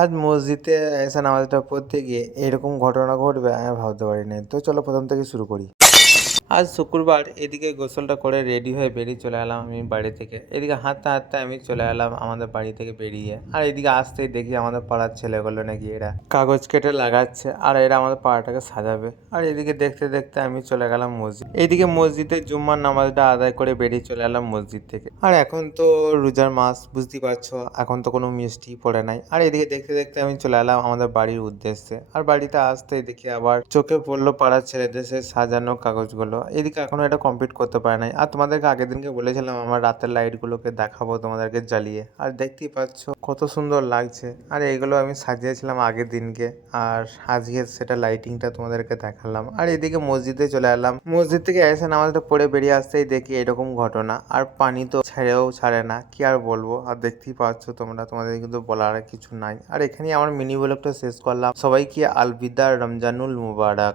আজ মসজিদে এসে নামাজটা পড়তে গিয়ে এরকম ঘটনা ঘটবে আমি ভাবতে পারিনি। তো চলো প্রথম থেকে শুরু করি। আজ শুক্রবার এদিকে গোসলটা করে রেডি হয়ে বেরিয়ে চলে এলাম আমি বাড়ি থেকে। এদিকে হাঁটতে হাঁটতে আমি চলে এলাম আমাদের বাড়ি থেকে বেরিয়ে। আর এদিকে আসতেই দেখি আমাদের পাড়ার ছেলেগুলো নাকি এরা কাগজ কেটে লাগাচ্ছে আর এরা আমাদের পাড়াটাকে সাজাবে। আর এদিকে দেখতে দেখতে আমি চলে গেলাম মসজিদ। এইদিকে মসজিদে জুম্মার নামাজটা আদায় করে বেরিয়ে চলে এলাম মসজিদ থেকে। আর এখন তো রোজার মাস, বুঝতেই পারছো, এখন তো কোনো মিষ্টি পড়ে নাই। আর এদিকে দেখতে দেখতে আমি চলে এলাম আমাদের বাড়ির উদ্দেশ্যে। আর বাড়িতে আসতেই দেখি আবার চোখে পড়লো পাড়ার ছেলেদের সে সাজানো কাগজগুলো। এদিকে এখনো এটা কমপ্লিট করতে পারে নাই। আর তোমাদেরকে আগের দিনকে বলেছিলাম আমার রাতের লাইটগুলোকে দেখাবো তোমাদেরকে জ্বালিয়ে। আর দেখতেই পাচ্ছ কত সুন্দর লাগছে। আর এইগুলো আমি সাজিয়েছিলাম আগের দিনকে, আর আজকে সেটা লাইটিংটা তোমাদেরকে দেখালাম। আর এদিকে মসজিদে চলে এলাম। মসজিদ থেকে এসে নামাজটা পড়ে বেরিয়ে আসতেই দেখি এরকম ঘটনা। আর পানি তো ছেড়েও ছাড়ে না, কি আর বলবো। আর দেখতেই পাচ্ছ তোমরা, তোমাদের কিন্তু বলার আর কিছু নাই। আর এখানেই আমার মিনি ব্লগটা শেষ করলাম। সবাইকে আলবিদা, রমজানুল মুবারক।